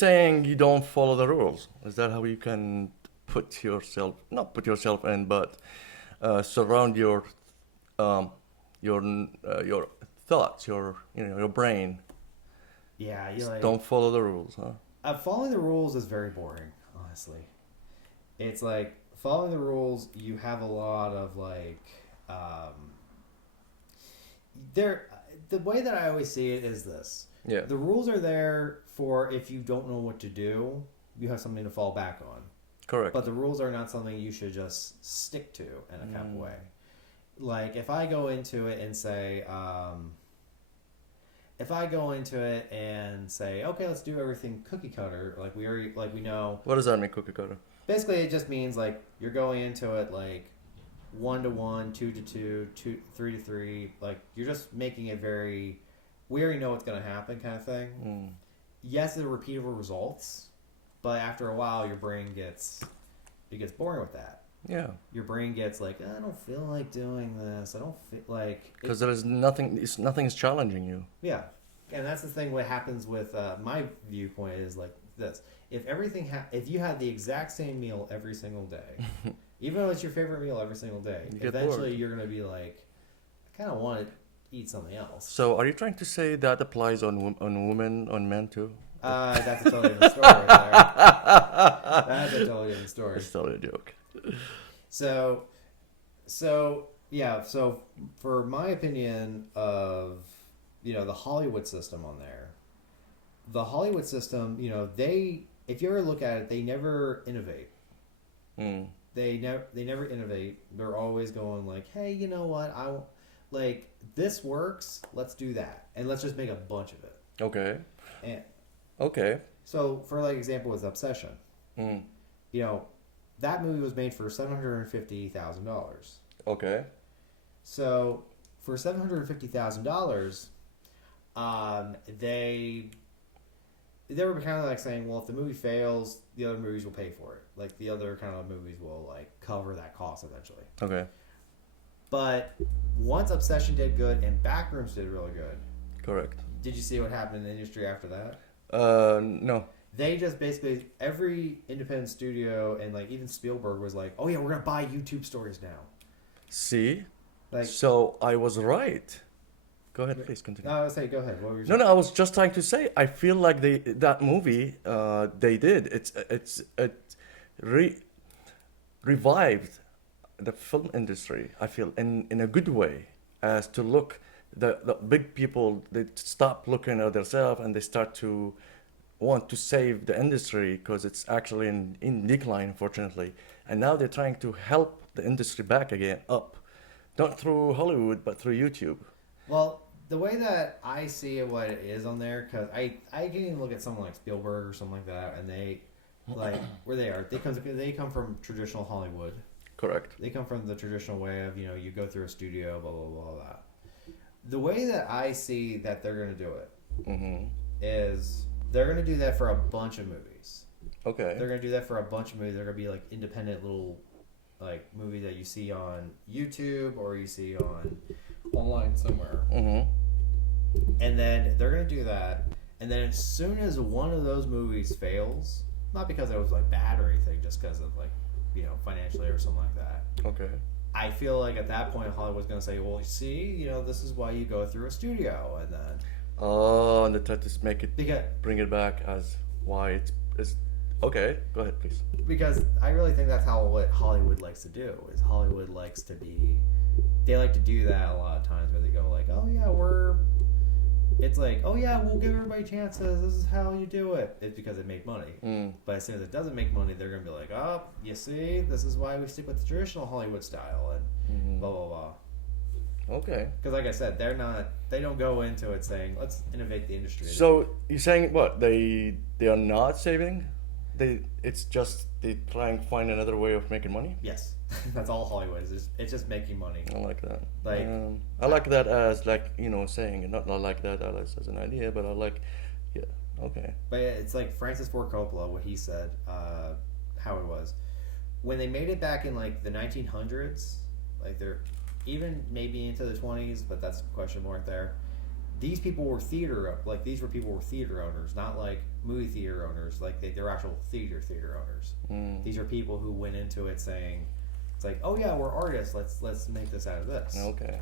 saying you don't follow the rules. Is that how you can put yourself, not put yourself in, but surround your thoughts, your brain. Yeah, you Just like don't follow the rules, huh? following the rules is very boring, honestly. It's like following the rules. You have a lot of like, there. The way that I always see it is this: Yeah, the rules are there for if you don't know what to do, you have something to fall back on. correct. But the rules are not something you should just stick to in a kind of way. Like if I go into it and say, okay, let's do everything cookie cutter, like we know. What does that mean, cookie cutter? Basically, it just means like you're going into it like 1-to-1, 2-to-2, 3-to-3. Like you're just making it very. We already know what's going to happen, kind of thing. Yes, they're repeatable results, but after a while, your brain gets boring with that. Yeah, Your brain gets like, I don't feel like doing this. I don't feel like because there is nothing. Nothing is challenging you. yeah, and that's the thing. What happens with my viewpoint is like this: if if you had the exact same meal every single day, even though it's your favorite meal every single day, You get eventually bored. you're gonna be like, I kind of want to eat something else. So, are you trying to say that applies on women, on men too? That's a totally different story right there. That's a totally different story. It's totally a joke. So yeah. So for my opinion of the Hollywood system on there, the Hollywood system, if you ever look at it, they never innovate. Mm. They never innovate. They're always going like, hey, you know what? Like this works. Let's do that, and let's just make a bunch of it. Okay. And Okay. so for like example with Obsession, Mm. that movie was made for $750,000. Okay. So for $750,000, they were kind of like saying, well, if the movie fails, the other movies will pay for it. Like the other kind of movies will like cover that cost eventually. Okay. But once Obsession did good and Backrooms did really good, Correct. did you see what happened in the industry after that? No. They just basically every independent studio and like even Spielberg was like, oh yeah, we're gonna buy YouTube stories now. See? Like, So I was right. Go ahead, please continue. no, I would say go ahead. What were you No, saying? no, I was just trying to say I feel like that movie they did it revived the film industry. I feel in a good way, as to look the big people, they stop looking at themselves and they start to want to save the industry because it's actually in decline, unfortunately. And now they're trying to help the industry back again up, not through Hollywood but through YouTube. Well, the way that I see what it is on there, because I can even look at someone like Spielberg or something like that, and they like where they are. They come from traditional Hollywood. Correct. They come from the traditional way of you go through a studio, blah blah blah blah. The way that I see that they're going to do it Mm-hmm. is they're going to do that for a bunch of movies. Okay. They're going to do that for a bunch of movies. They're going to be like independent little like movies that you see on YouTube or you see on online somewhere. Mm-hmm. And then they're going to do that. And then as soon as one of those movies fails, not because it was like bad or anything, just because of like, financially or something like that. Okay. I feel like at that point Hollywood's going to say, well, see, this is why you go through a studio. And then Oh, and they try to make it, because bring it back as why it's okay. Go ahead, please. because I really think that's what Hollywood likes to do. Is Hollywood likes to be, they like to do that a lot of times where they go like, oh yeah, it's like, oh yeah, we'll give everybody chances. This is how you do it. It's because it made money. Mm. But as soon as it doesn't make money, they're gonna be like, oh, you see, this is why we stick with the traditional Hollywood style and blah blah blah. Okay. Because like I said, they don't go into it saying let's innovate the industry. So you're saying what they are not saving? It's just they try and find another way of making money. Yes, that's all Hollywood is. It's just making money. I like that. Like I like that as like saying it. Not like that as an idea, but I like, yeah. Okay. But it's like Francis Ford Coppola, what he said, how it was when they made it back in like the 1900s, like they're even maybe into the 20s, but that's a question mark there. these people were these were people were theater owners, not like movie theater owners, like they're actual theater owners. These are people who went into it saying, it's like, oh yeah, we're artists, let's make this out of this. Okay.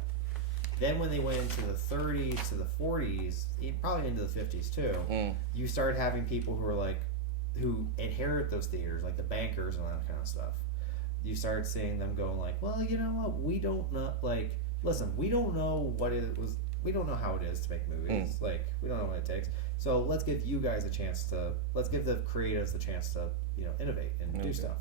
Then when they went into the 30s to the 40s, probably into the 50s too, you started having people who inherit those theaters, like the bankers and all that kind of stuff. You started seeing them going like, well, you know what, we don't know, like, listen, we don't know what it was. We don't know how it is to make movies. Like, we don't know what it takes. So let's give you guys let's give the creatives the chance to, innovate and do stuff.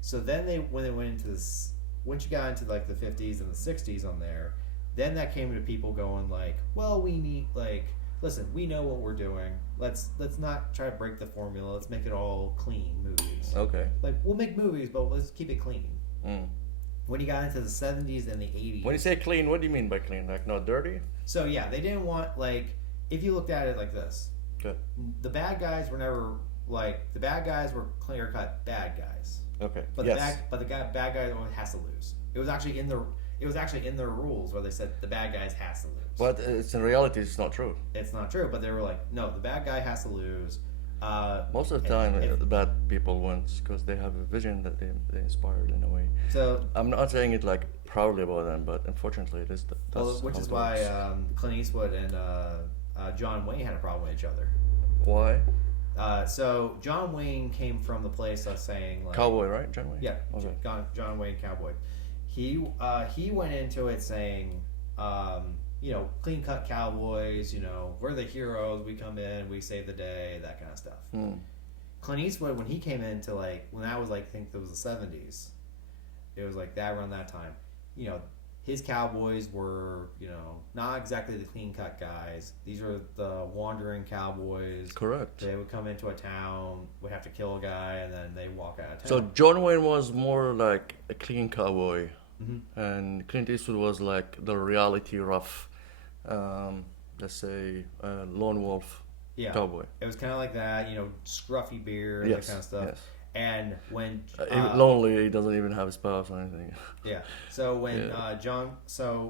So then when they went into this, once you got into like the 50s and the 60s on there, then that came to people going like, well, we need, like, listen, we know what we're doing. Let's not try to break the formula. Let's make it all clean movies. Okay. Like, we'll make movies, but let's keep it clean. When you got into the 70s and the 80s. When you say clean, what do you mean by clean? Like not dirty? So yeah, they didn't want, like, if you looked at it like this. Good. The bad guys were never, like, the bad guys were clear cut bad guys. Okay. But yes. the bad guy always has to lose. It was actually in their rules where they said the bad guys has to lose. But it's in reality, it's not true. It's not true, but they were like, no, the bad guy has to lose. Most of the time, the bad people wins because they have a vision that they inspired in a way. So I'm not saying it like proudly about them, but unfortunately, it is. Which is why Clint Eastwood and John Wayne had a problem with each other. Why? So John Wayne came from the place of saying like Cowboy, right? John Wayne. Yeah. Okay. John Wayne Cowboy. He went into it saying, clean cut cowboys. We're the heroes. We come in, we save the day, that kind of stuff. Clint Eastwood, when he came into when I was I think it was the 70s, it was like that around that time. His cowboys were not exactly the clean cut guys. These were the wandering cowboys. Correct. They would come into a town, would have to kill a guy, and then they walk out of town. So John Wayne was more like a clean cowboy, and Clint Eastwood was like the reality rough, let's say lone wolf cowboy. It was kind of like that, scruffy beard, that kind of stuff. Yes. And when lonely, he doesn't even have a spouse or anything. Yeah. So when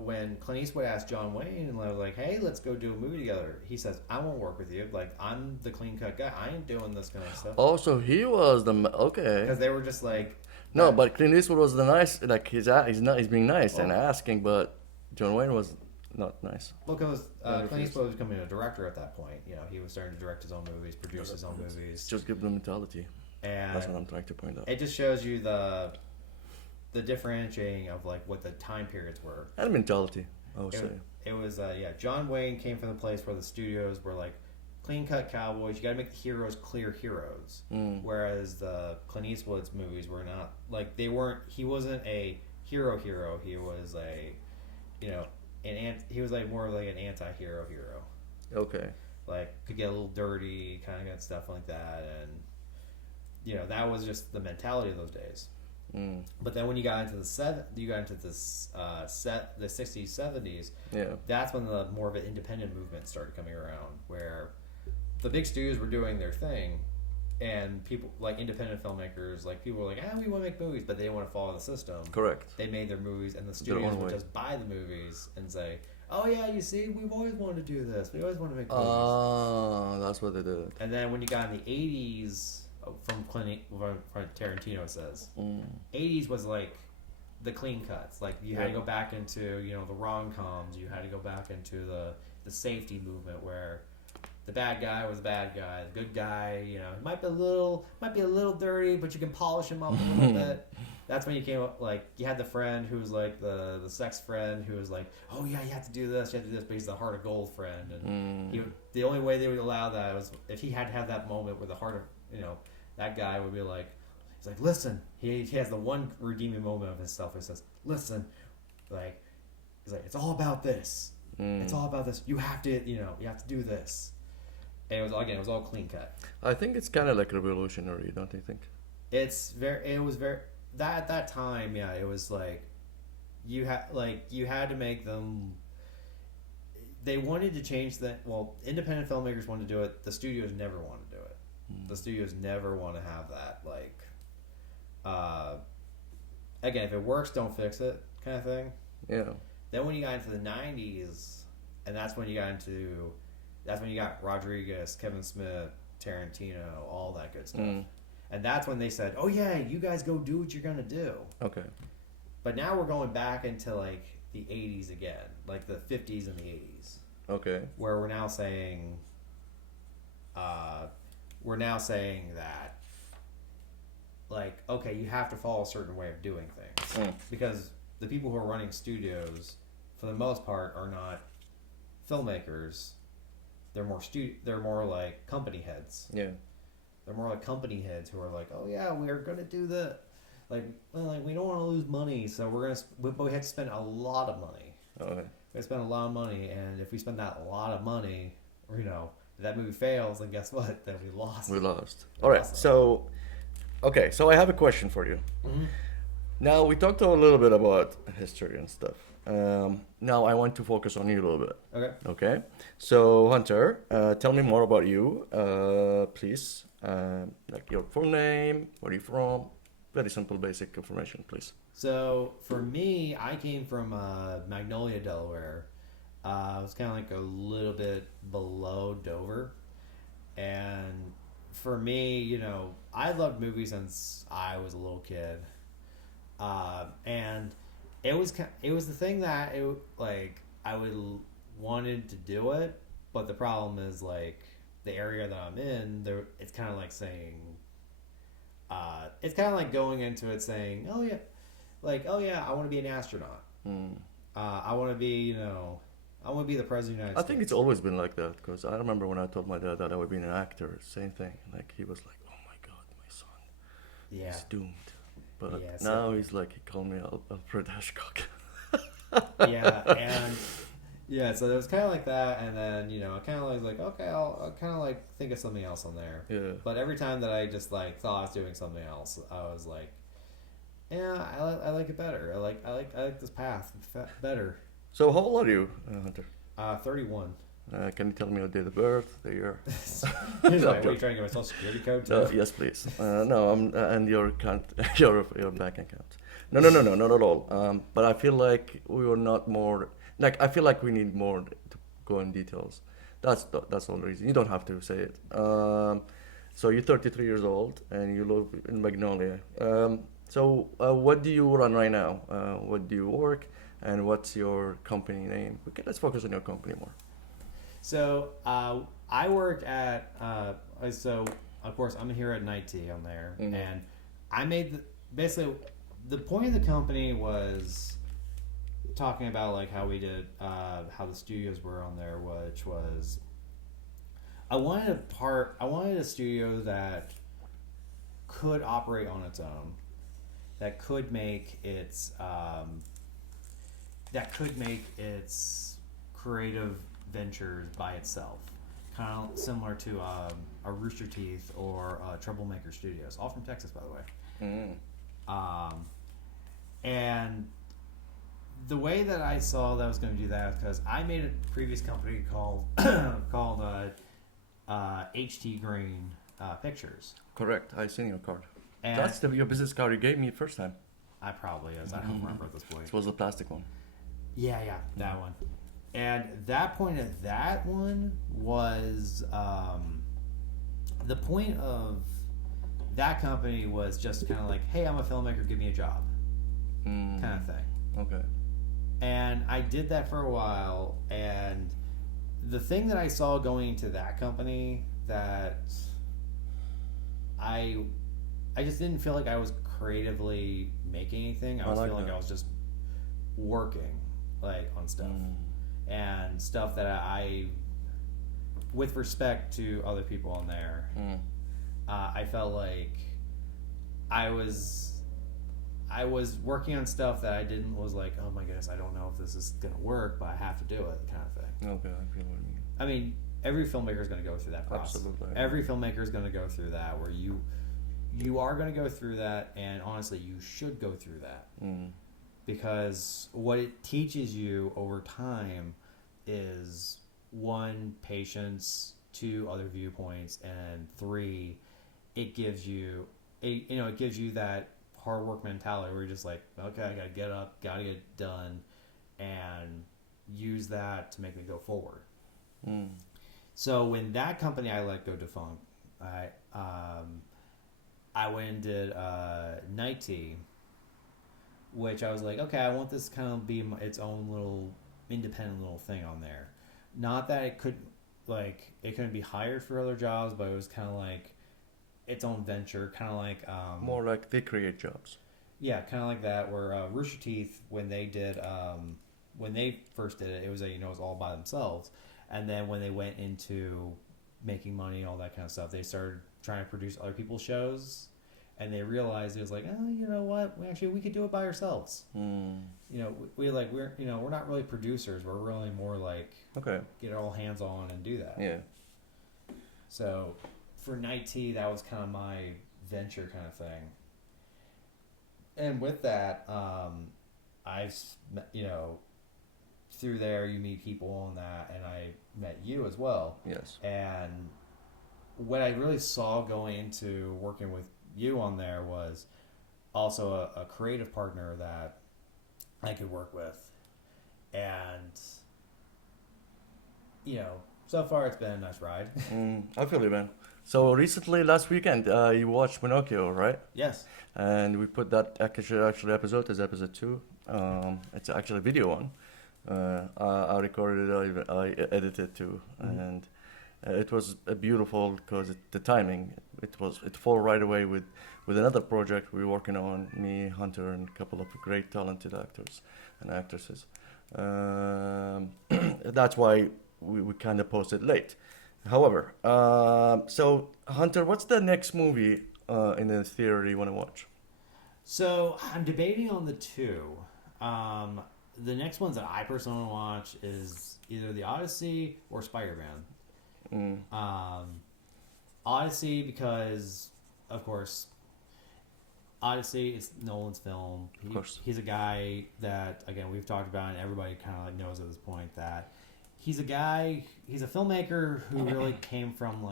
when Clint Eastwood asked John Wayne and was like, "Hey, let's go do a movie together," he says, "I won't work with you. Like, I'm the clean cut guy. I ain't doing this kind of stuff." Oh, so he was okay. Because they were just like. No, but Clint Eastwood was the nice, like he's being nice and asking, but John Wayne was not nice. Well, because Clint Eastwood was becoming a director at that point. He was starting to direct his own movies, produce his own movies. Just give them mentality. And that's what I'm trying to point out. It just shows you the differentiating of like what the time periods were. And mentality, I would say. It was John Wayne came from the place where the studios were like clean cut cowboys. You got to make the heroes clear heroes. Whereas the Clint Eastwood's movies were not like they weren't. He wasn't a hero. He was he was like more of like an anti-hero. Okay. Like could get a little dirty, kind of got stuff like that, and. That was just the mentality of those days. But then when you got into the 60s, 70s. Yeah. That's when the more of an independent movement started coming around, where the big studios were doing their thing, and people like independent filmmakers, like people were like, we want to make movies, but they didn't want to follow the system. Correct. They made their movies, and the studios would just buy the movies and say, "Oh yeah, you see, we've always wanted to do this. We always want to make movies." Oh, that's what they did. And then when you got in the 80s. From Tarantino says 80s was like the clean cuts, like you had to go back into the rom-coms, you had to go back into the safety movement where the bad guy was the bad guy, the good guy might be a little dirty, but you can polish him up a little bit. That's when you came up, like you had the friend who was like the sex friend who was like, oh yeah, you have to do this, but he's the heart of gold friend, and the only way they would allow that was if he had to have that moment where the heart of that guy would be like, he's like, listen, he has the one redeeming moment of himself. He says, listen, like, he's like, it's all about this. It's all about this. You have to, you have to do this. And it was all clean cut. I think it's kind of like revolutionary, don't you think? It was very, at that time, yeah, it was like, you had to make them, they wanted to change that, independent filmmakers wanted to do it, the studios never wanted to do it. The studios never want to have that, like, again, if it works, don't fix it, kind of thing. Yeah. Then when you got into the 90s, and that's when you got Rodriguez, Kevin Smith, Tarantino, all that good stuff. And that's when they said, "Oh yeah, you guys go do what you're gonna do." Okay. But now we're going back into like the '80s again, like the '50s and the '80s, Okay. where we're now saying that, like, okay, you have to follow a certain way of doing things because the people who are running studios, for the most part, are not filmmakers. They're more like company heads. Yeah. They're more like company heads who are like, oh yeah, we're gonna do the, like we don't want to lose money, so but we have to spend a lot of money. Okay. We spend a lot of money, and if we spend that lot of money, or if that movie fails, then guess what? Then we lost. We lost. All right. So, okay. So I have a question for you. Mm-hmm. Now we talked a little bit about history and stuff. Now I want to focus on you a little bit. Okay. Okay. So Hunter, tell me more about you, please. Like your full name, where are you from? Very simple, basic information, please. So for me, I came from Magnolia, Delaware. It was kind of like a little bit below Dover, and for me, I loved movies since I was a little kid, and it was the thing that I would wanted to do it, but the problem is like the area that I'm in, it's kind of like saying, it's kind of like going into it saying, oh yeah, I want to be an astronaut. I want to be, I want to be the president of the United I States. think it's always been like that because I remember when I told my dad that I would be an actor, same thing. Like he was like, "Oh my God, my son is doomed." But Yeah, now he's like, he called me Alfred Hitchcock. So it was kind of like that, and then I kind of was like, okay, I'll kind of like think of something else on there. Yeah. But every time that I just like thought I was doing something else, I was like, yeah, I like it better. I like this path better. So how old are you, Hunter? 31. Can you tell me your date of birth, the year? What are you trying to get my social security code to? Yes, please. No, and your your bank account. No, not at all. But I feel like we were not more. Like I feel like we need more to go in details. That's the only reason. You don't have to say it. So you're 33 years old and you live in Magnolia. So what do you run right now? What do you work? And what's your company name? Okay, let's focus on your company more. So I work at so of course I'm here at NiteTea on there, and I made basically the point of the company was talking about like how we did how the studios were on there, which was I wanted a studio that could operate on its own, that could make its creative ventures by itself, kind of similar to a Rooster Teeth or Troublemaker Studios, all from Texas, by the way. And the way that I saw that I was going to do that, because I made a previous company called HT Green Pictures. Correct. I seen your card. And That's your business card you gave me first time. I probably is. I don't remember at this point. It was the plastic one. Yeah, that one. And that point of that one was the point of that company was just kind of like, hey, I'm a filmmaker, give me a job, kind of thing. Okay. And I did that for a while, and the thing that I saw going into that company that I just didn't feel like I was creatively making anything. I was feeling like I was just working like on stuff. And stuff that I, with respect to other people on there, I felt like I was working on stuff that was like, oh my goodness, I don't know if this is gonna work, but I have to do it, kind of thing. Okay, I feel what you mean. I mean, every filmmaker is gonna go through that process. Absolutely. Every filmmaker is gonna go through that, where you are gonna go through that, and honestly, you should go through that. Because what it teaches you over time is 1, patience, 2, other viewpoints, and 3, it gives you that hard work mentality where you're just like, okay, I gotta get up, gotta get done, and use that to make me go forward. Mm. So when that company I let go defunct, I went and did NiteTea, which I was like, okay, I want this kind of be its own little independent little thing on there. Not that it couldn't be hired for other jobs, but it was kind of like its own venture, kind of like More like they create jobs. yeah, kind of like that. Where Rooster Teeth, when they first did it, it was it was all by themselves, and then when they went into making money and all that kind of stuff, they started trying to produce other people's shows, and they realized it was like, oh, you know what, we could do it by ourselves. Mm. We're not really producers. We're really more like Okay. get all hands on and do that. Yeah. So for NiteTea, that was kind of my venture kind of thing. And with that, through there you meet people on that, and I met you as well. Yes. And what I really saw going into working with you on there was also a creative partner that I could work with. And, so far it's been a nice ride. I feel you, man. So recently, last weekend, you watched Pinocchio, right? Yes. And we put that actually episode as episode 2. It's actually a video one. I recorded it, I edited too, and it was a beautiful because the timing. It fell right away with another project we were working on, me, Hunter, and a couple of great talented actors and actresses. That's why we kind of posted late. However, so Hunter, what's the next movie in the theater you want to watch? So I'm debating on the two. The next ones that I personally want to watch is either the Odyssey or Spider-Man. Odyssey because, of course, Odyssey is Nolan's film. Of course. He's a guy that, again, we've talked about, and everybody kind of knows at this point that he's a filmmaker who really came from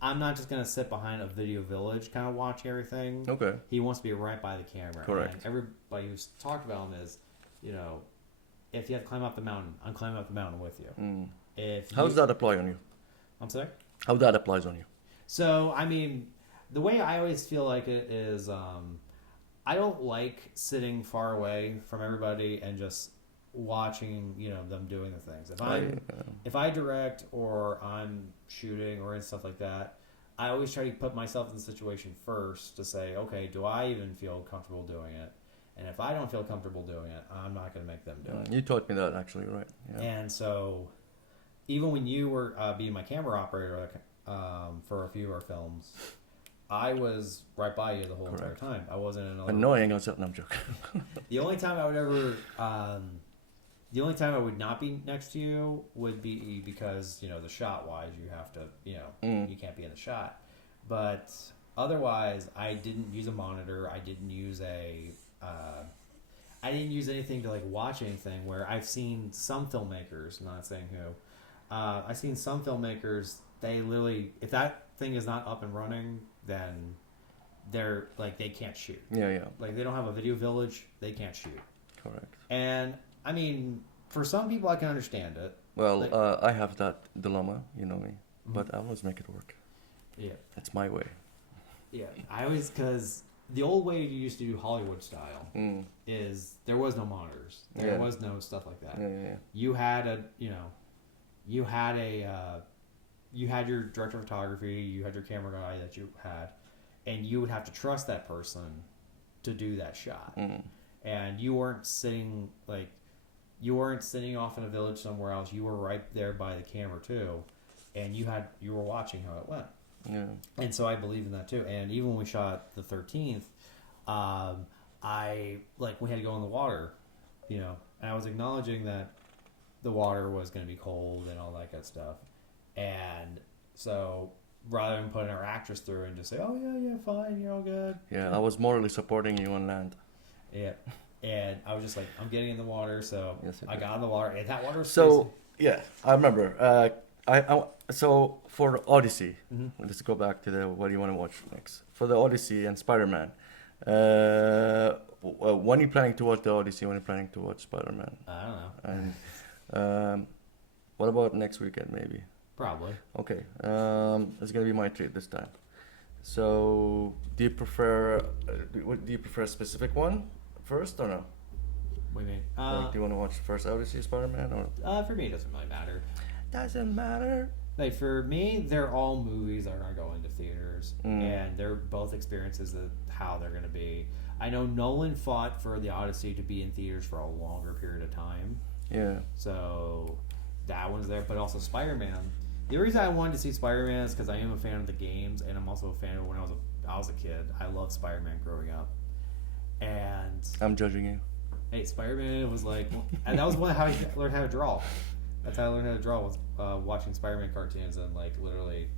I'm not just gonna sit behind a video village kind of watching everything. Okay. He wants to be right by the camera. Correct. And everybody who's talked about him is, if you have to climb up the mountain, I'm climbing up the mountain with you. How does that apply on you? I'm sorry? How that applies on you? So, I mean, the way I always feel like it is, I don't like sitting far away from everybody and just watching, them doing the things. If I direct or I'm shooting or stuff like that, I always try to put myself in the situation first to say, okay, do I even feel comfortable doing it? And if I don't feel comfortable doing it, I'm not going to make them do it. You taught me that actually, right? Yeah. And so, even when you were being my camera operator for a few of our films, I was right by you the whole entire time. I wasn't in another annoying. I was no, I'm joking. The only time I would not be next to you would be because the shot wise you have to you can't be in the shot, but otherwise I didn't use a monitor. I didn't use anything to watch anything. Where I've seen some filmmakers, not saying who, I've seen some filmmakers. They literally, if that thing is not up and running, then they're they can't shoot. Yeah. They don't have a video village. They can't shoot. Correct. And I mean, for some people, I can understand it. Well, I have that dilemma, you know me, but I always make it work. Yeah. It's my way. Yeah. Because the old way you used to do Hollywood style is there was no monitors. There was no stuff like that. Yeah. You had you had your director of photography, you had your camera guy that you had, and you would have to trust that person to do that shot. And you weren't sitting off in a village somewhere else. You were right there by the camera too, and you were watching how it went. Yeah. And so I believe in that too. And even when we shot the 13th, we had to go in the water, and I was acknowledging that the water was going to be cold and all that good stuff. And so rather than putting our actress through and just say, oh yeah, fine, you're all good. Yeah, I was morally supporting you on land. Yeah. And I was just like, I'm getting in the water, so I got in the water, and that water was so freezing. yeah, I remember. So for Odyssey, let's go back to what do you want to watch next? For the Odyssey and Spider-Man, when are you planning to watch the Odyssey? When are you planning to watch Spider-Man? I don't know. And Um, what about next weekend, maybe? Probably. Okay, it's gonna be my treat this time. So, do you prefer a specific one first or no? What do you mean? Like, do you want to watch the first Odyssey Spider-Man or? For me, it doesn't really matter. Doesn't matter. Like for me, they're all movies that are gonna go into theaters, and they're both experiences of how they're gonna be. I know Nolan fought for the Odyssey to be in theaters for a longer period of time, Yeah. so that one's there. But also Spider-Man. The reason I wanted to see Spider-Man is because I am a fan of the games, and I'm also a fan of when I was a kid. I loved Spider-Man growing up, and I'm judging you. hey, Spider-Man was like, and that was one how I learned how to draw. That's how I learned how to draw was watching Spider-Man cartoons and like literally,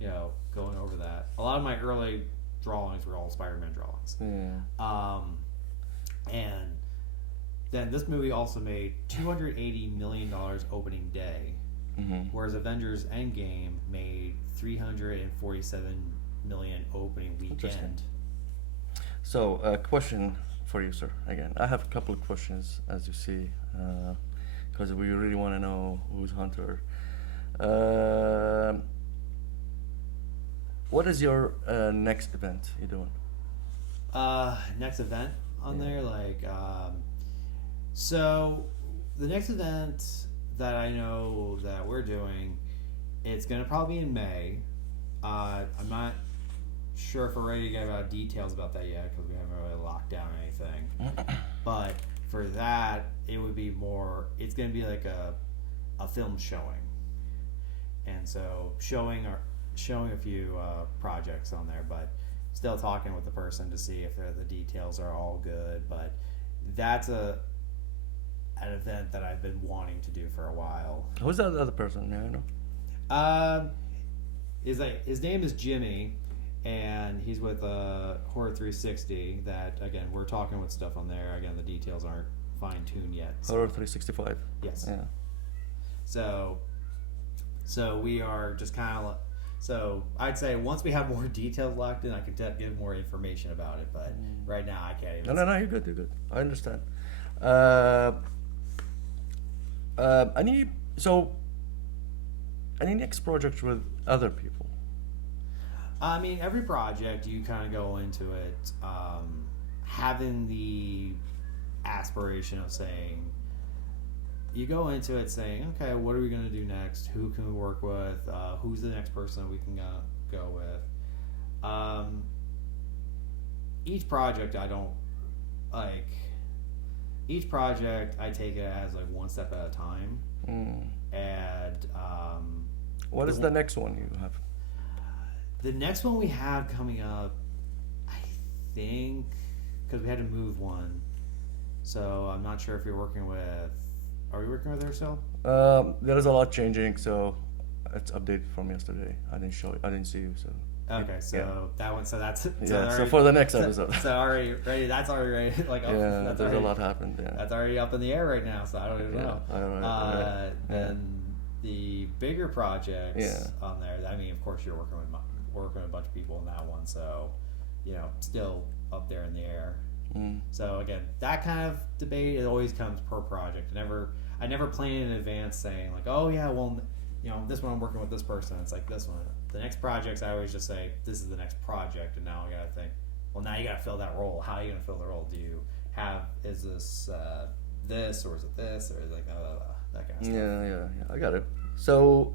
going over that. A lot of my early drawings were all Spider-Man drawings. Yeah. And then this movie also made $280 million opening day, whereas Avengers Endgame made $347 million opening weekend. So, a question for you, sir. Again, I have a couple of questions, as you see, because we really want to know who's Hunter. What is your next event you're doing? Next event on there, so the next event that I know that we're doing, it's gonna probably be in May. I'm not sure if we're ready to give out details about that yet because we haven't really locked down anything. But for that, it would be more. It's gonna be like a film showing, and so showing a few projects on there, but still talking with the person to see if the details are all good. But that's an event that I've been wanting to do for a while. Who's that other person? Yeah, I know. His name is Jimmy, and he's with Horror 360. That again, we're talking with stuff on there. Again, the details aren't fine tuned yet. Horror 365. Yes. Yeah. So we are just kind of. So I'd say once we have more details locked in, I can give more information about it. But right now, I can't even. No, you're good. You're good. I understand. Any next project with other people? I mean, every project you kind of go into it having the aspiration of saying, you go into it saying, okay, what are we going to do next? Who can we work with? Who's the next person we can go with? Each project I don't like. Each project I take it as like one step at a time. And what is the next one you have? The next one we have coming up, I think, because we had to move one, so I'm not sure if you're working with. Are we working with her still? There is a lot changing, so it's updated from yesterday. I didn't see you, so. Okay, so yeah. That one, so that's so for the next episode. So already ready. That's already ready. Like there's a lot happened. Yeah, that's already up in the air right now. So I don't even know. I don't know. And the bigger projects on there. I mean, of course, you're working with a bunch of people in that one. So, still up there in the air. So again, that kind of debate, it always comes per project. I never plan in advance saying like, oh yeah, well, this one I'm working with this person. It's like this one. The next projects, I always just say, this is the next project, and now I gotta think, well, now you gotta fill that role. How are you gonna fill the role? Is this this, or is it this, or like that kind of stuff? Yeah, I got it. So,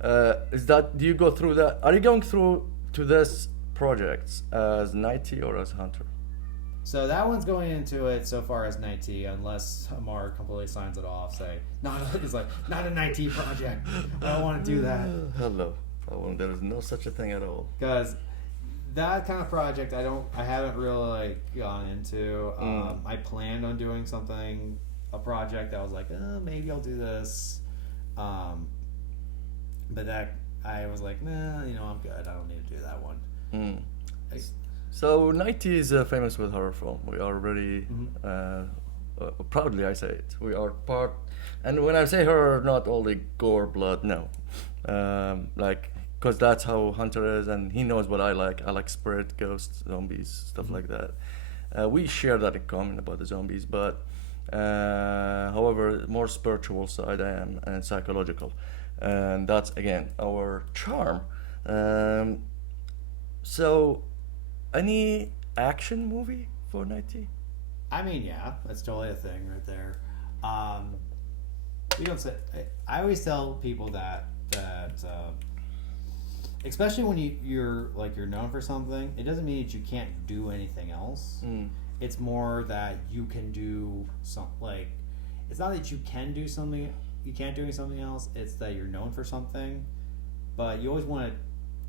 do you go through that? Are you going through to this project as NiteTea or as Hunter? So that one's going into it so far as NiteTea, unless Anmar completely signs it off. It's like not a NiteTea project. I don't want to do that. Hello. There is no such a thing at all. Because that kind of project, I haven't really gone into. I planned on doing a project that was like, maybe I'll do this. But that I was like, nah, I'm good. I don't need to do that one. So NiteTea is famous with horror film. We are really proudly I say it. We are part, and when I say horror, not only gore, blood, no, because that's how Hunter is, and he knows what I like. I like spirit, ghosts, zombies, stuff like that. We share that in common about the zombies, but However, more spiritual side I am and psychological, and that's again our charm. Um, so, any action movie for Nite? I mean, yeah, that's totally a thing right there. Um, we don't say. I always tell people that especially when you're known for something, it doesn't mean that you can't do anything else. Mm. It's more that you can do some like. It's not that you can do something, you can't do something else. It's that you're known for something, but you always want to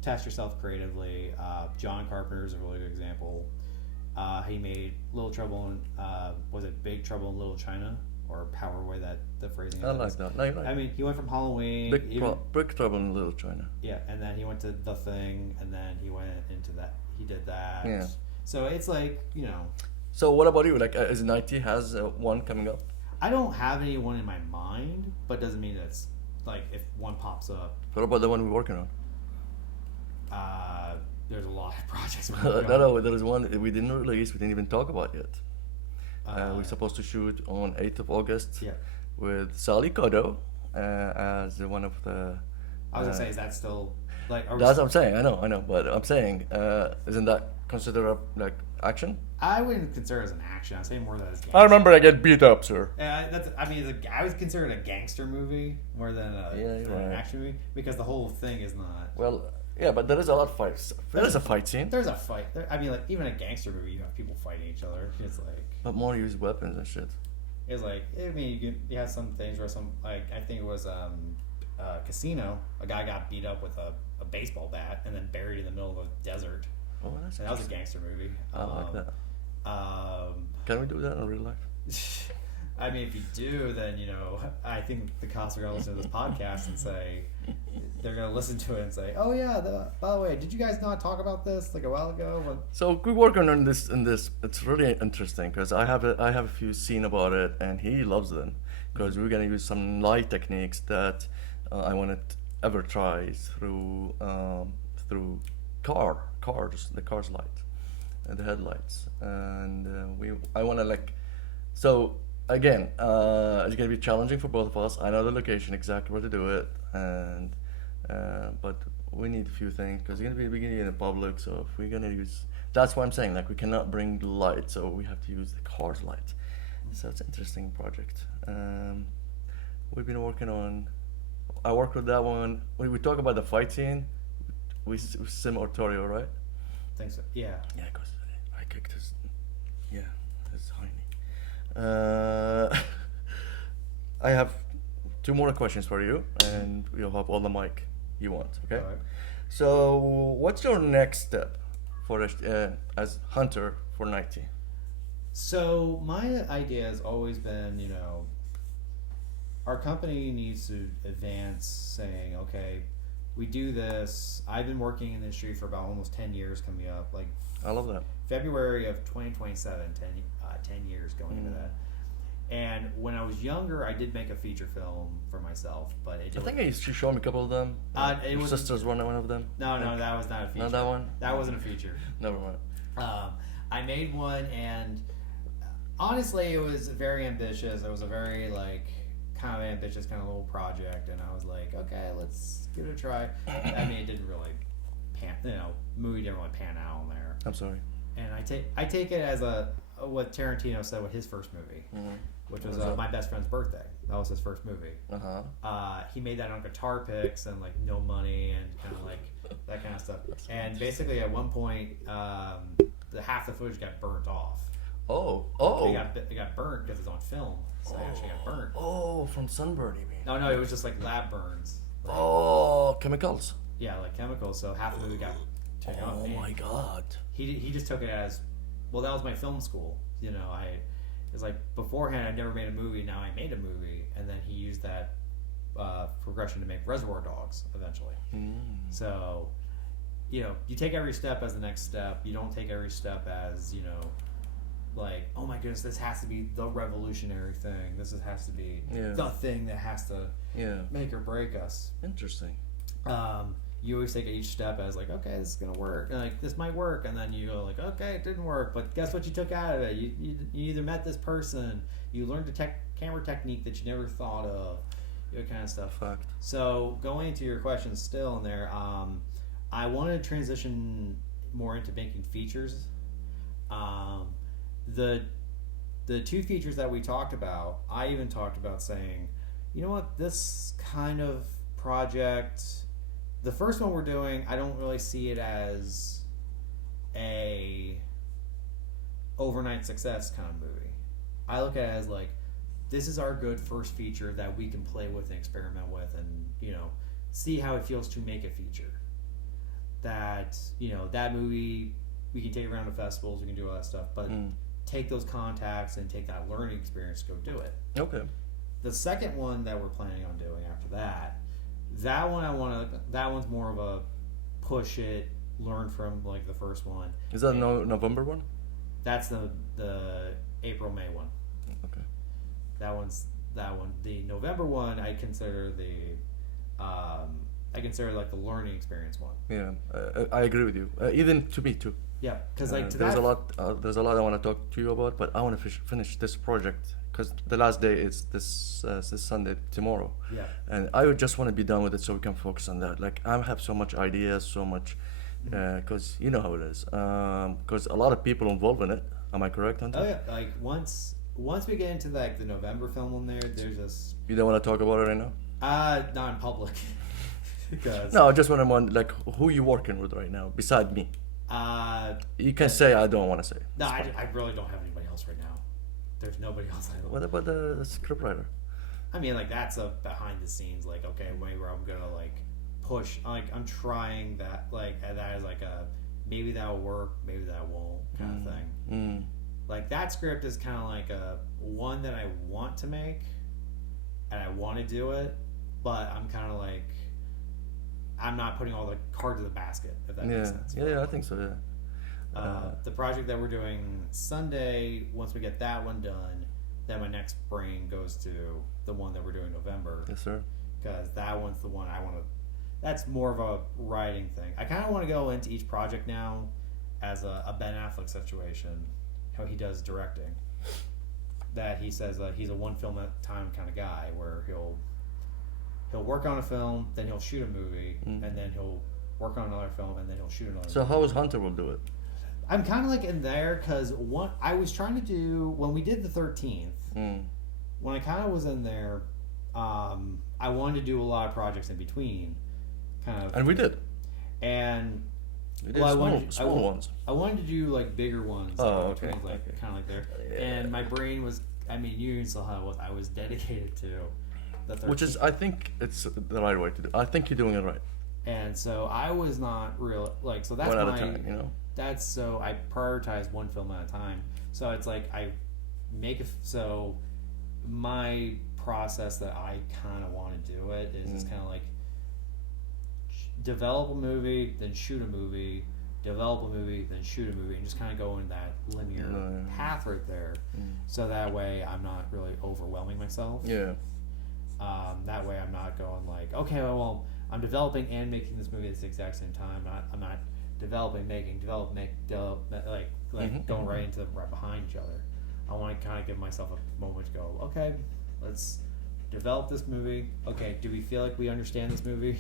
test yourself creatively. John Carpenter is a really good example. He made Little Trouble in was it Big Trouble in Little China, or however way that the phrasing I is. like that. No, you're I right. mean, he went from Halloween, Big Trouble in Little China. yeah, and then he went to The Thing, and then he went into that. He did that. Yeah. So it's like, So, what about you? Like, is Nite has one coming up? I don't have anyone in my mind, but doesn't mean that's like if one pops up. What about the one we're working on? There's a lot of projects. No, there is one we didn't release. We didn't even talk about yet. We're Uh, supposed to shoot on 8th of August yeah. with Sally Kodo as one of the. I was gonna say, is that still like? Are we That's what I'm saying. I know, but I'm saying, isn't that considered like action? I wouldn't consider it as an action. I'd say more that as gangster. I remember I get beat up, sir. I mean, I would consider it a gangster movie more than Yeah, you're an right. action movie, because the whole thing is not. Well, yeah, but there is a lot of fights. There is a fight scene, There's a fight. I mean, like even a gangster movie, you have people fighting each other. It's like. but more use weapons and shit. It's like, I mean, you have some things where I think it was Casino, a guy got beat up with a baseball bat and then buried in the middle of a desert. Oh, that's And that was a gangster movie. I like that. Um, Can we do that in real life? I mean, if you do, then, I think the cops are going to listen to this podcast and say, they're going to listen to it and say, oh, yeah, by the way, did you guys not talk about this like a while ago? So we're working on this. It's really interesting because I have a few seen about it, and he loves them because we're gonna use some light techniques that I want to ever try through the car's light and the headlights, and I want to like. So again, it's gonna be challenging for both of us. I know the location exactly where to do it, and but we need a few things because it's gonna be the beginning in the public. So if we're gonna use, that's why I'm saying like we cannot bring the light, so we have to use the car's light. So it's an interesting project. We've been working on. I worked with that one. When we talk about the fight scene, we sim Ortorio, right? I think so. Yeah. Yeah, because I kicked his. Yeah, his hiney. I have two more questions for you, and you'll have all the mic you want. Okay. All right. So, what's your next step for as hunter for Nite? So my idea has always been, our company needs to advance saying, okay, we do this. I've been working in the industry for about almost 10 years coming up, like I love that. February of 2027, 10 years going into that. And when I was younger, I did make a feature film for myself, but it I didn't. think you showed me a couple of them. It Your was- sister's one of them. No, that was not a feature. Not that one? That wasn't a feature. Never mind. I made one, and honestly, it was very ambitious. It was a very kind of ambitious kind of little project, and I was like, okay, let's give it a try. I mean, it didn't really movie didn't really pan out on there. I'm sorry. And I take it as what Tarantino said with his first movie, which was My Best Friend's Birthday. That was his first movie. He made that on guitar picks and no money and kind of that kind of stuff. And basically, at one point, the half the footage got burnt off. Oh. It got burnt because it's on film, so it actually got burnt. Oh, from sunburn, you mean? No, it was just lab burns. Chemicals. Yeah, chemicals. So half the movie got taken off. Oh And my god. He just took it as, well, that was my film school. It's beforehand I'd never made a movie. Now I made a movie, and then he used that progression to make Reservoir Dogs eventually. So, you take every step as the next step. You don't take every step as oh my goodness, this has to be the revolutionary thing. Has to be the thing that has to make or break us. Interesting. you always take each step as like, okay, this is gonna work, and like this might work, and then you go like, okay, it didn't work, but guess what you took out of it? You either met this person, you learned a camera technique that you never thought of, kind of stuff. Fact. So going into your question still in there, I wanted to transition more into making features. The two features that we talked about, I even talked about saying, you know what, this kind of project, the first one we're doing, I don't really see it as a overnight success kind of movie. I look at it as like, this is our good first feature that we can play with and experiment with, and see how it feels to make a feature. That that movie, we can take it around to festivals, we can do all that stuff, but take those contacts and take that learning experience to go do it. Okay. The second one that we're planning on doing after that one that one's more of a push it, learn from like the first one. Is that November one? That's the April-May one. Okay. That one. The November one I consider like the learning experience one. Yeah, I agree with you. Even to me too. Yeah, because like there's a lot I want to talk to you about, but I want to finish this project because the last day is this Sunday, tomorrow. Yeah. And I would just want to be done with it so we can focus on that. Like I have so much ideas, so much, because you know how it is. Because a lot of people involved in it. Am I correct, Hunter? Oh yeah, like once we get into like the November film on there's this. You don't want to talk about it right now? Not in public. Because no, I just want to like who you working with right now beside me. You can say I don't want to say. No, I really don't have anybody else right now. There's nobody else. What about the scriptwriter? I mean, like that's a behind the scenes. Like, okay, maybe I'm gonna like push. Like, I'm trying that. Like, that is like a maybe that'll work, maybe that won't kind of thing. Like that script is kind of like a one that I want to make, and I want to do it, but I'm kind of like. I'm not putting all the cards in the basket, if that makes sense. Yeah, I think so, yeah. The project that we're doing Sunday, once we get that one done, then my next brain goes to the one that we're doing November. Yes, sir. Because that one's the one I want to... That's more of a writing thing. I kind of want to go into each project now as a Ben Affleck situation, how he does directing. That he says he's a one film at a time kind of guy, where he'll work on a film, then he'll shoot a movie, and then he'll work on another film, and then he'll shoot another movie. So how is Hunter will do it? I'm kind of like in there, because I was trying to do, when we did the 13th, when I kind of was in there, I wanted to do a lot of projects in between. Kind of. And we did. And... We did small ones. I wanted to do like bigger ones. Oh, like, okay. Like, kind of like there. Yeah. And my brain was, I mean, you saw how I was dedicated to. Which is, I think it's the right way to do. I think you're doing it right. And so I was not real like so. That's one at a time, That's so I prioritize one film at a time. So it's like I make so my process that I kind of want to do it is just kind of like develop a movie, then shoot a movie, develop a movie, then shoot a movie, and just kind of go in that linear path right there. So that way I'm not really overwhelming myself. Yeah. That way I'm not going like, okay, well, I'm developing and making this movie at the exact same time. I'm not developing, making, going right into right behind each other. I want to kind of give myself a moment to go, okay, let's develop this movie. Okay, do we feel like we understand this movie?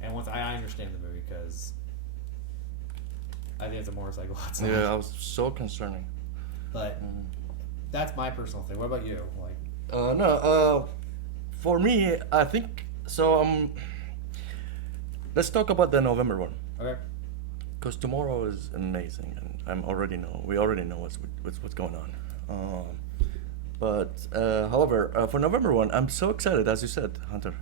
And once I understand the movie, because I think it's a motorcycle outside. Yeah, I was so concerning. But that's my personal thing. What about you? For me, I think so. Let's talk about the November one. Okay. Because tomorrow is amazing, and we already know what's going on. However, for November one, I'm so excited, as you said, Hunter,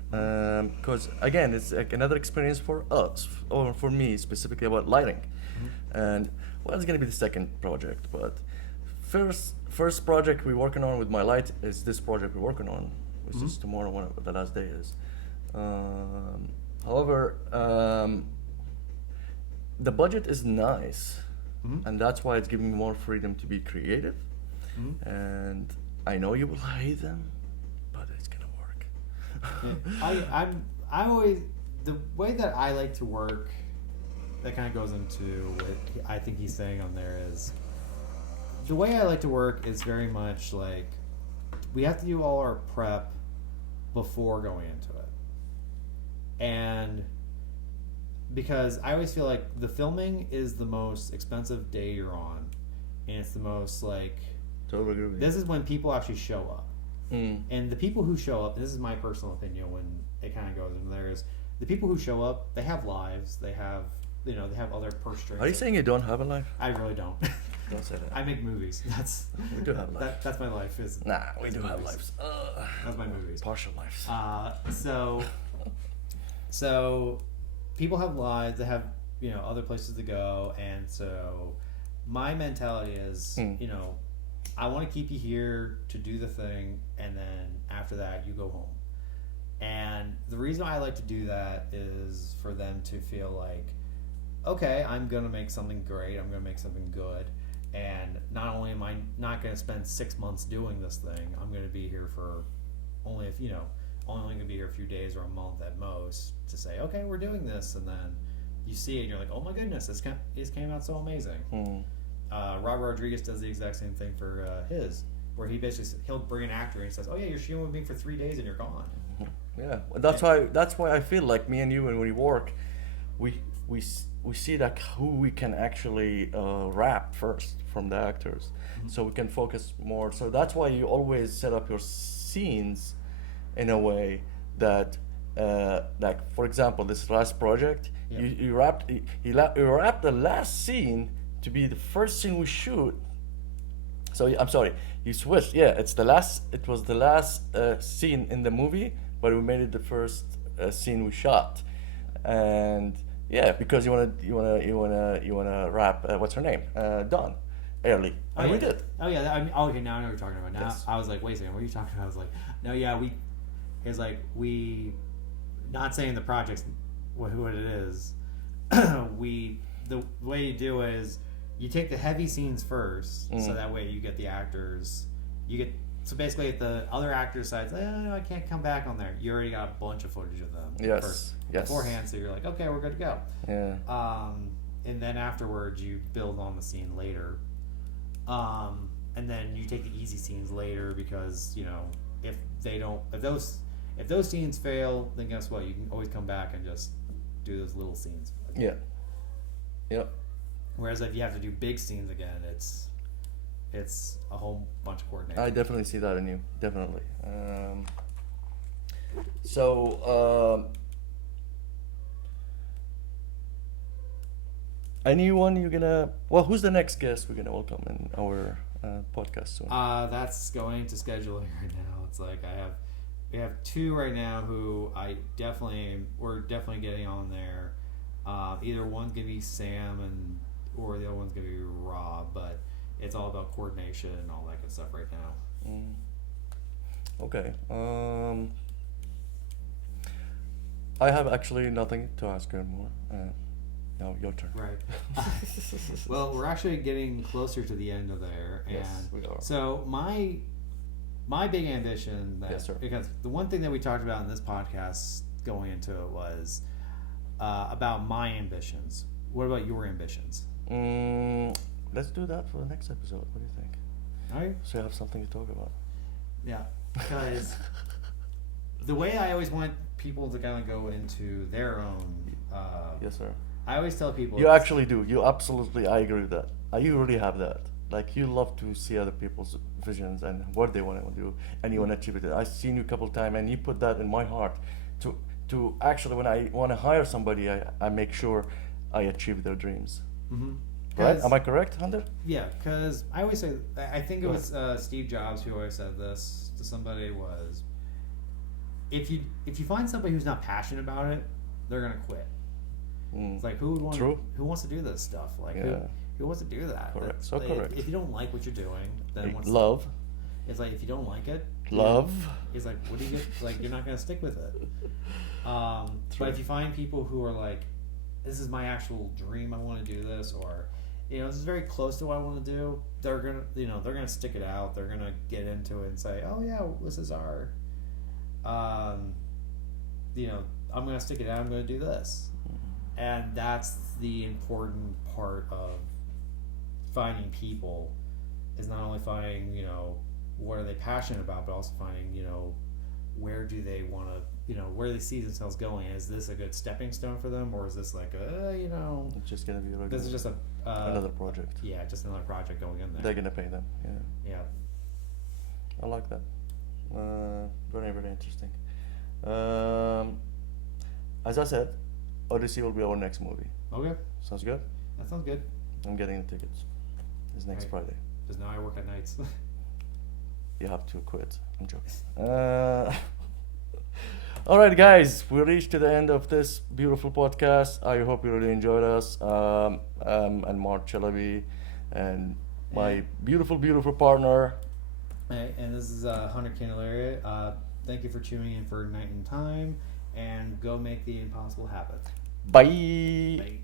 because again, it's like another experience for us, or for me specifically, about lighting, and well, it's gonna be the second project, but first project we're working on with my light is this project we're working on, which is tomorrow, when the last day is. However, the budget is nice, and that's why it's giving me more freedom to be creative, and I know you will hate them, but it's gonna work. I always the way that I like to work, that kind of goes into what I think he's saying on there is the way I like to work is very much like we have to do all our prep before going into it. And because I always feel like the filming is the most expensive day you're on, and it's the most like Totally agree with you. this is when people actually show up. And the people who show up, this is my personal opinion when it kind of goes into there, is the people who show up, they have lives, they have, they have other purse strings. Are you saying you don't have a life? I really don't. Don't say that. I make movies. We do have life. That's my life. We do have lives. That's my movies. Partial lives. So people have lives, they have, other places to go, and so my mentality is, I want to keep you here to do the thing, and then after that, you go home. And the reason I like to do that is for them to feel like, okay, I'm going to make something great, I'm going to make something good, and not only am I not going to spend 6 months doing this thing, I'm going to be here for only going to be here a few days or a month at most to say, okay, we're doing this, and then you see it and you're like, oh my goodness, this came out so amazing. Robert Rodriguez does the exact same thing for his, where he'll bring an actor and he says, oh yeah, you're shooting with me for 3 days and you're gone. Yeah, that's why I feel like me and you, when we work, we see like who we can actually wrap first from the actors, so we can focus more. So that's why you always set up your scenes in a way that, like for example, this last project, you wrapped the last scene to be the first scene we shoot. So I'm sorry, you switched. Yeah, it was the last scene in the movie, but we made it the first scene we shot, and yeah, because you wanna wrap what's her name, Dawn, early, and we did. Oh yeah, okay, now I know what you're talking about. Now yes. I was like, wait a second, what are you talking about? I was like, no, yeah, we, not saying the project's what it is. The way you do is you take the heavy scenes first, so that way you get the actors. So basically, if the other actor decides, I can't come back on there, you already got a bunch of footage of them. Yes. Beforehand, so you're like, okay, we're good to go. Yeah. And then afterwards, you build on the scene later. And then you take the easy scenes later because if those scenes fail, then guess what? You can always come back and just do those little scenes. Yeah. Yep. Whereas if you have to do big scenes again, it's a whole bunch of coordination. I definitely see that in you. Definitely. So anyone you're gonna? Well, who's the next guest we're gonna welcome in our podcast soon? That's going to scheduling right now. It's like we have two right now who we're definitely getting on there. Either one's gonna be Sam or the other one's gonna be Rob, but it's all about coordination and all that good stuff right now. Okay. I have actually nothing to ask you anymore. Now your turn. Right. Well, we're actually getting closer to the end of there, and yes, we are. So my big ambition, because the one thing that we talked about in this podcast going into it was about my ambitions. What about your ambitions? Let's do that for the next episode. What do you think? All right. So you have something to talk about. Yeah, because the way I always want people to kind of go into their own. Yes, sir. I always tell people. You actually do. You absolutely. I agree with that. You really have that. Like you love to see other people's visions and what they want to do, and you want to achieve it. I've seen you a couple of times, and you put that in my heart. To actually, when I want to hire somebody, I make sure I achieve their dreams. Mm-hmm. Right? Am I correct, Hunter? Yeah, because I always say, I think it was Steve Jobs who always said this to somebody was, if you find somebody who's not passionate about it, they're gonna quit. It's like who wants to do this stuff? Like who wants to do that? Correct. That's, so correct. If you don't like what you're doing, then love. It's like if you don't like it, love. It's like what do you get? Like you're not gonna stick with it. But if you find people who are like, this is my actual dream, I want to do this, or this is very close to what I want to do, they're gonna stick it out. They're gonna get into it and say, oh yeah, this is our I'm going to stick it out. I'm going to do this. And that's the important part of finding people, is not only finding, what are they passionate about, but also finding, where do they want to, where they see themselves going. Is this a good stepping stone for them, or is this like It's just gonna be this is just another project. Yeah, just another project going in there. They're gonna pay them. Yeah. Yeah. I like that. Very, very interesting. As I said, Odyssey will be our next movie. Okay. Sounds good? That sounds good. I'm getting the tickets. It's next Right. Friday. Because now I work at nights. You have to quit. I'm joking. All right, guys, we reached to the end of this beautiful podcast. I hope you really enjoyed us. Anmar Chalabi and my beautiful, beautiful partner. Hey, and this is Hunter Candelaria. Thank you for tuning in for Nite-in-Time, and go make the impossible happen. Bye. Bye.